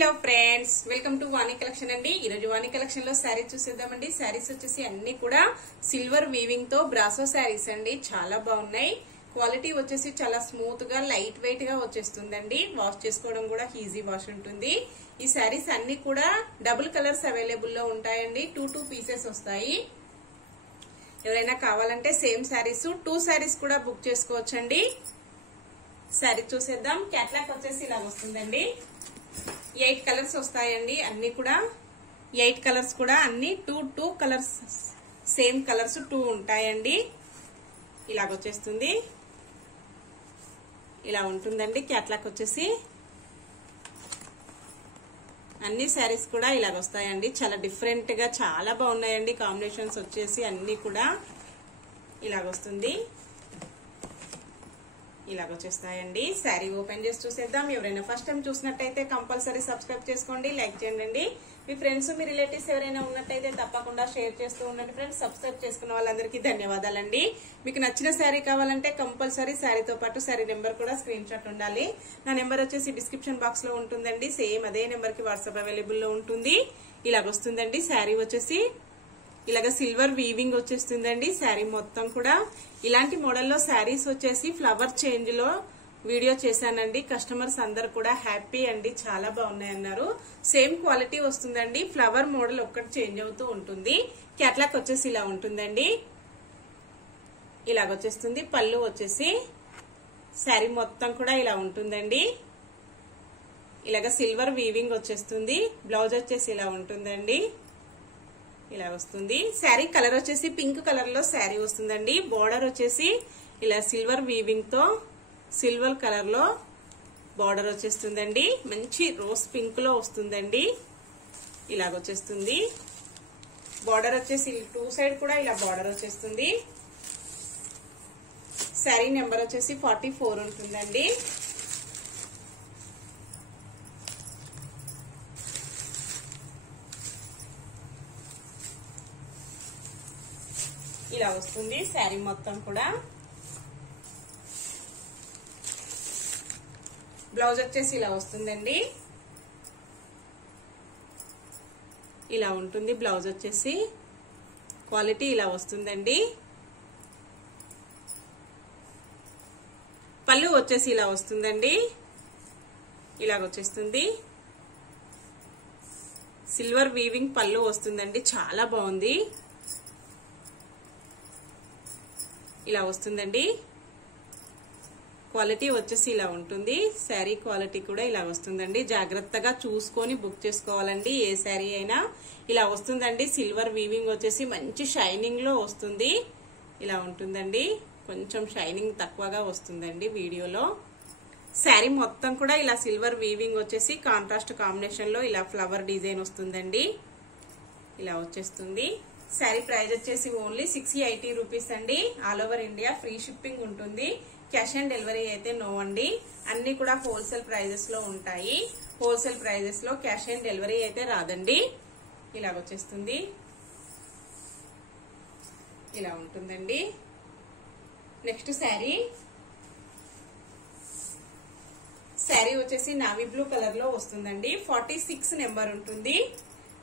Hello friends, welcome to Vani collection అండి. ఈ రోజు వాణి కలెక్షన్ లో శారీ చూసేద్దామండి. శారీస్ వచ్చేసి అన్ని కూడా సిల్వర్ వీవింగ్ తో బ్రాసో శారీస్ అండి. చాలా బాగున్నాయి. క్వాలిటీ వచ్చేసి చాలా స్మూత్ గా లైట్ వెయిట్ గా వచ్చేస్తుందండి. వాష్ చేసుకోవడం కూడా ఈజీ వాష్ ఉంటుంది. ఈ శారీస్ అన్ని కూడా డబుల్ కలర్స్ అవైలబుల్ లో ఉంటాయండి. 2 పీసెస్ వస్తాయి. ఎవరైనా కావాలంటే సేమ్ శారీస్ 2 శారీస్ కూడా బుక్ చేసుకోవచ్చండి. శారీ చూసేద్దాం. క్యాట్లాగ్ వచ్చేసి ఇలా వస్తుందండి. 8 కలర్స్ వస్తాయండి. అన్ని కూడా 8 కలర్స్ కూడా అన్ని 2 కలర్స్ సేమ్ కలర్స్ 2 ఉంటాయండి. ఇలాగొచ్చేస్తుంది. ఇలా ఉంటుందండి క్యాట్లాగ్ వచ్చేసి. అన్ని శారీస్ కూడా ఇలాగొస్తాయండి. చాలా డిఫరెంట్ గా చాలా బాగున్నాయండి. కాంబినేషన్స్ వచ్చేసి అన్ని కూడా ఇలాగొస్తుంది. ఇలాగొచ్చేస్తాయండి. శారీ ఓపెన్ చేసి చూసేద్దాం. ఎవరైనా ఫస్ట్ టైం చూసినట్టయితే కంపల్సరీ సబ్స్క్రైబ్ చేసుకోండి, లైక్ చేయండి. మీ ఫ్రెండ్స్ మీ రిలేటివ్స్ ఎవరైనా ఉన్నట్టయితే తప్పకుండా షేర్ చేస్తూ ఉండండి ఫ్రెండ్స్. సబ్స్క్రైబ్ చేసుకున్న వాళ్ళందరికీ ధన్యవాదాలండి. మీకు నచ్చిన శారీ కావాలంటే కంపల్సరీ శారీతో పాటు శారీ నెంబర్ కూడా స్క్రీన్ షాట్ ఉండాలి. నా నెంబర్ వచ్చేసి డిస్క్రిప్షన్ బాక్స్ లో ఉంటుందండి. సేమ్ అదే నెంబర్ కి వాట్సాప్ అవైలబుల్ లో ఉంటుంది. ఇలాగొస్తుందండి. శారీ వచ్చేసి ఇలాగ సిల్వర్ వీవింగ్ వచ్చేస్తుందండి. శారీ మొత్తం కూడా ఇలాంటి మోడల్లో శారీస్ వచ్చేసి ఫ్లవర్ చేంజ్ లో వీడియో చేశానండి. కస్టమర్స్ అందరు కూడా హ్యాపీ అండి, చాలా బాగున్నాయి అన్నారు. సేమ్ క్వాలిటీ వస్తుందండి. ఫ్లవర్ మోడల్ ఒక్కటి చేంజ్ అవుతూ ఉంటుంది. క్యాట్లాగ్ వచ్చేసి ఇలా ఉంటుందండి. ఇలాగొచ్చేస్తుంది. పళ్ళు వచ్చేసి శారీ మొత్తం కూడా ఇలా ఉంటుందండి. ఇలాగ సిల్వర్ వీవింగ్ వచ్చేస్తుంది. బ్లౌజ్ వచ్చేసి ఇలా ఉంటుందండి. ఇలా వస్తుంది. శారీ కలర్ వచ్చేసి పింక్ కలర్ లో శారీ వస్తుందండి. బోర్డర్ వచ్చేసి ఇలా సిల్వర్ వీవింగ్ తో సిల్వర్ కలర్ లో బోర్డర్ వచ్చేస్తుందండి. మంచి రోజ్ పింక్ లో వస్తుందండి. ఇలాగొచ్చేస్తుంది. బోర్డర్ వచ్చేసి 2 సైడ్ కూడా ఇలా బోర్డర్ వచ్చేస్తుంది. శారీ నెంబర్ వచ్చేసి 44 ఉంటుందండి. ఇలా వస్తుంది శారీ మొత్తం కూడా. బ్లౌజ్ వచ్చేసి ఇలా వస్తుందండి. ఇలా ఉంటుంది బ్లౌజ్ వచ్చేసి. క్వాలిటీ ఇలా వస్తుందండి. పళ్ళు వచ్చేసి ఇలా వస్తుందండి. ఇలాగొచ్చేస్తుంది. సిల్వర్ వీవింగ్ పళ్ళు వస్తుందండి. చాలా బాగుంది. ఇలా వస్తుందండి. క్వాలిటీ వచ్చేసి ఇలా ఉంటుంది. శారీ క్వాలిటీ కూడా ఇలా వస్తుందండి. జాగ్రత్తగా చూసుకొని బుక్ చేసుకోవాలండి. ఏ శారీ అయినా ఇలా వస్తుందండి. సిల్వర్ వీవింగ్ వచ్చేసి మంచి షైనింగ్ లో వస్తుంది. ఇలా ఉంటుందండి. కొంచెం షైనింగ్ తక్కువగా వస్తుందండి వీడియోలో. శారీ మొత్తం కూడా ఇలా సిల్వర్ వీవింగ్ వచ్చేసి కాంట్రాస్ట్ కాంబినేషన్ లో ఇలా ఫ్లవర్ డిజైన్ వస్తుందండి. ఇలా వచ్చేస్తుంది. శారీ ప్రైస్ వచ్చేసి ఓన్లీ 680 రూపీస్ అండి. All over India free shipping ఉంటుంది. క్యాష్ ఆన్ డెలివరీ అయితే నో అండి. అన్ని కూడా హోల్సేల్ ప్రైజెస్ లో ఉంటాయి. హోల్సేల్ ప్రైజెస్ లో క్యాష్ ఆన్ డెలివరీ అయితే రాదండి. ఇలాగొచ్చేస్తుంది. ఇలా ఉంటుందండి. నెక్స్ట్ శారీ వచ్చేసి నావీ బ్లూ కలర్ లో వస్తుందండి. 46 నెంబర్ ఉంటుంది.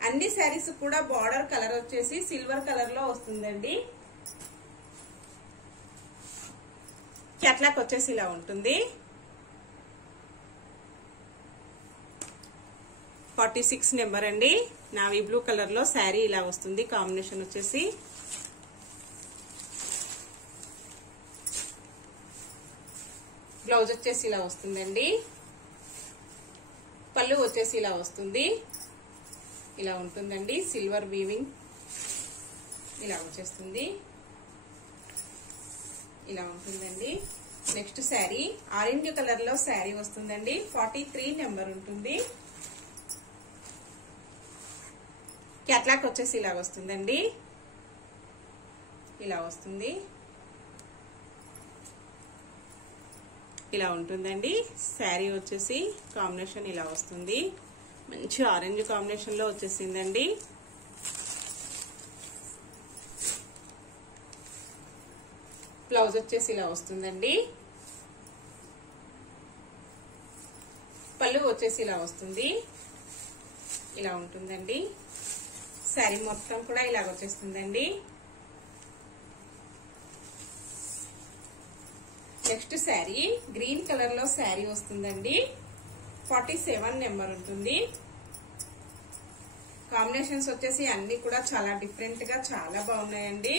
అన్ని శారీస్ కూడా బార్డర్ కలర్ వచ్చేసి సిల్వర్ కలర్ లో వస్తుందండి. క్యాట్లాగ్ వచ్చేసి ఇలా ఉంటుంది. 46 నెంబర్ అండి. నావీ బ్లూ కలర్ లో శారీ ఇలా వస్తుంది. కాంబినేషన్ వచ్చేసి బ్లౌజ్ వచ్చేసి ఇలా వస్తుందండి. పళ్ళు వచ్చేసి ఇలా వస్తుంది. ఇలా ఉంటుందండి. సిల్వర్ వీవింగ్ ఇలా వచ్చేస్తుంది. ఇలా ఉంటుందండి. నెక్స్ట్ శారీ ఆరెంజ్ కలర్ లో శారీ వస్తుందండి. 43 నెంబర్ ఉంటుంది. క్యాట్లాగ్ వచ్చేసి ఇలా వస్తుందండి. ఇలా వస్తుంది. ఇలా ఉంటుందండి. శారీ వచ్చేసి కాంబినేషన్ ఇలా వస్తుంది. మంచి ఆరెంజ్ కాంబినేషన్ లో వచ్చేసిందండి. బ్లౌజ్ వచ్చేసి ఇలా వస్తుందండి. పళ్ళు వచ్చేసి ఇలా వస్తుంది. ఇలా ఉంటుందండి. శారీ మొత్తం కూడా ఇలాగ వచ్చేస్తుందండి. నెక్స్ట్ శారీ గ్రీన్ కలర్ లో శారీ వస్తుందండి. 47 నెంబర్ ఉంటుంది. కాంబినేషన్స్ వచ్చేసి అన్ని కూడా చాలా డిఫరెంట్ గా చాలా బాగున్నాయండి.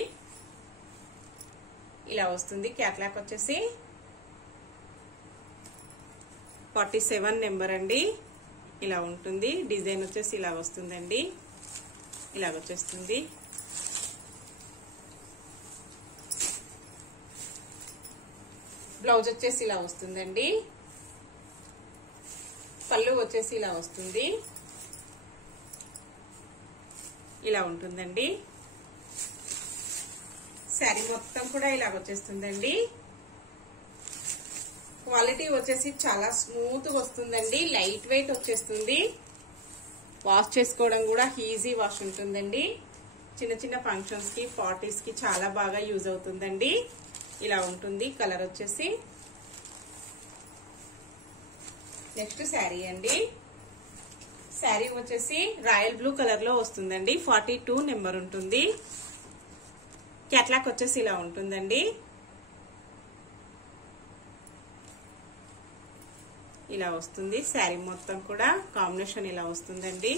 ఇలా వస్తుంది. క్యాట్లాగ్ వచ్చేసి 47 నెంబర్ అండి. ఇలా ఉంటుంది. డిజైన్ వచ్చేసి ఇలా వస్తుందండి. ఇలా వచ్చేస్తుంది. బ్లౌజ్ వచ్చేసి ఇలా వస్తుందండి. పళ్ళు వచ్చేసి ఇలా వస్తుంది. ఇలా ఉంటుందండి. శారీ మొత్తం కూడా ఇలా వచ్చేస్తుందండి. క్వాలిటీ వచ్చేసి చాలా స్మూత్ గా వస్తుందండి. లైట్ వెయిట్ వచ్చేస్తుంది. వాష్ చేసుకోవడం కూడా ఈజీ వాష్ ఉంటుందండి. చిన్న చిన్న ఫంక్షన్స్ కి పార్టీస్ కి చాలా బాగా యూజ్ అవుతుందండి. ఇలా ఉంటుంది. కలర్ వచ్చేసి నెక్స్ట్ శారీ అండి. శారీ వచ్చేసి రాయల్ బ్లూ కలర్ లో వస్తుందండి. 42 నెంబర్ ఉంటుంది. క్యాట్లాగ్ వచ్చేసి ఇలా ఉంటుందండి. ఇలా వస్తుంది. శారీ మొత్తం కూడా కాంబినేషన్ ఇలా వస్తుందండి.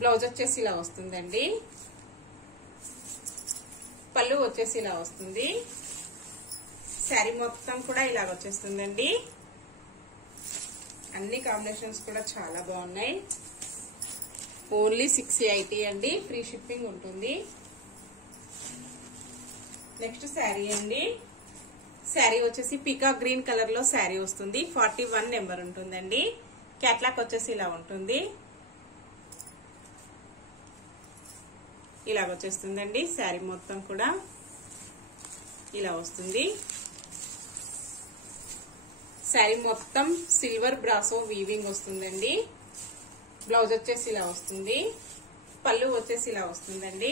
బ్లౌజ్ వచ్చేసి ఇలా వస్తుందండి. పళ్ళు వచ్చేసి ఇలా వస్తుంది. శారీ మొత్తం కూడా ఇలా వచ్చేస్తుందండి. అన్ని కాంబినేషన్స్ కూడా చాలా బాగున్నాయి. ఓన్లీ 680 అండి. ఫ్రీ షిప్పింగ్ ఉంటుంది. నెక్స్ట్ శారీ అండి. శారీ వచ్చేసి పీకాక్ గ్రీన్ కలర్ లో శారీ వస్తుంది. 41 నెంబర్ ఉంటుందండి. క్యాట్లాగ్ వచ్చేసి ఇలా ఉంటుంది. ఇలా వచ్చేస్తుందండి. శారీ మొత్తం కూడా ఇలా వస్తుంది. శారీ మొత్తం సిల్వర్ బ్రాసో వీవింగ్ వస్తుందండి. బ్లౌజ్ వచ్చేసి ఇలా వస్తుంది. పళ్ళు వచ్చేసి ఇలా వస్తుందండి.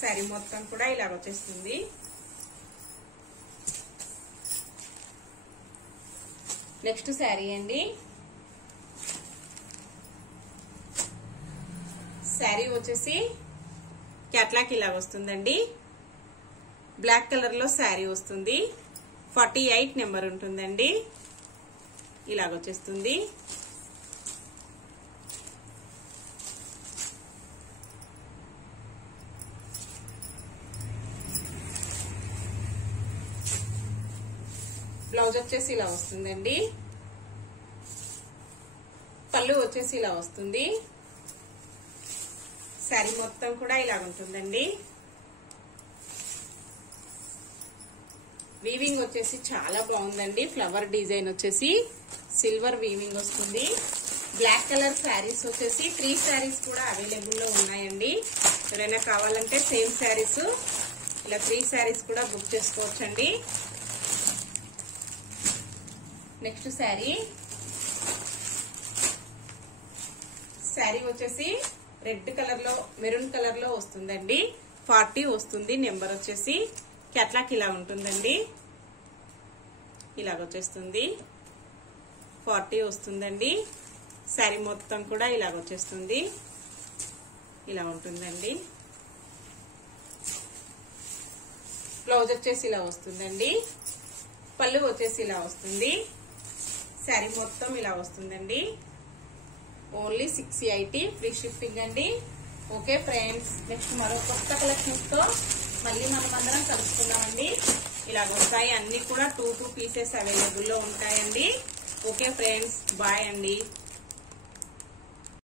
శారీ మొత్తం కూడా ఇలా వచ్చేస్తుంది. నెక్స్ట్ శారీ అండి. శారీ వచ్చేసి క్యాట్లాగ్ ఇలా వస్తుందండి. బ్లాక్ కలర్ లో శారీ వస్తుంది. 48 నెంబర్ ఉంటుందండి. ఇలాగొచ్చేస్తుంది. బ్లౌజ్ వచ్చేసి ఇలా వస్తుందండి. పళ్ళు వచ్చేసి ఇలా వస్తుంది. శారీ మొత్తం కూడా ఇలా ఉంటుందండి. వీవింగ్ వచ్చేసి చాలా బాగుందండి. ఫ్లవర్ డిజైన్ వచ్చేసి సిల్వర్ వీవింగ్ వస్తుంది. బ్లాక్ కలర్ శారీస్ వచ్చేసి 3 శారీస్ కూడా అవైలబుల్ లో ఉన్నాయండి. ఎవరైనా కావాలంటే సేమ్ శారీస్ ఇలా 3 శారీస్ కూడా బుక్ చేసుకోవచ్చండి. నెక్స్ట్ శారీ వచ్చేసి రెడ్ కలర్ లో మెరూన్ కలర్ లో వస్తుందండి. 40 వస్తుంది. నెంబర్ వచ్చేసి క్యాట్లాగ్ ఇలా ఉంటుందండి. ఇలాగొచ్చేస్తుంది. 40 వస్తుందండి. శారీ మొత్తం కూడా ఇలాగొచ్చేస్తుంది. ఇలా ఉంటుందండి. బ్లౌజ్ వచ్చేసి ఇలా వస్తుందండి. పళ్ళు వచ్చేసి ఇలా వస్తుంది. శారీ మొత్తం ఇలా వస్తుందండి. ఓన్లీ 680 ఫ్రీ షిప్పింగ్ అండి. ఓకే ఫ్రెండ్స్, నెక్స్ట్ మరో కొత్త కలెక్షన్స్ తో మళ్ళీ మనం అందరం కలుసుకుందామండి. ఇలాగ వస్తాయి. అన్ని కూడా 2 పీసెస్ అవైలబుల్ లో ఉంటాయండి. ఓకే ఫ్రెండ్స్, బాయ్ అండి.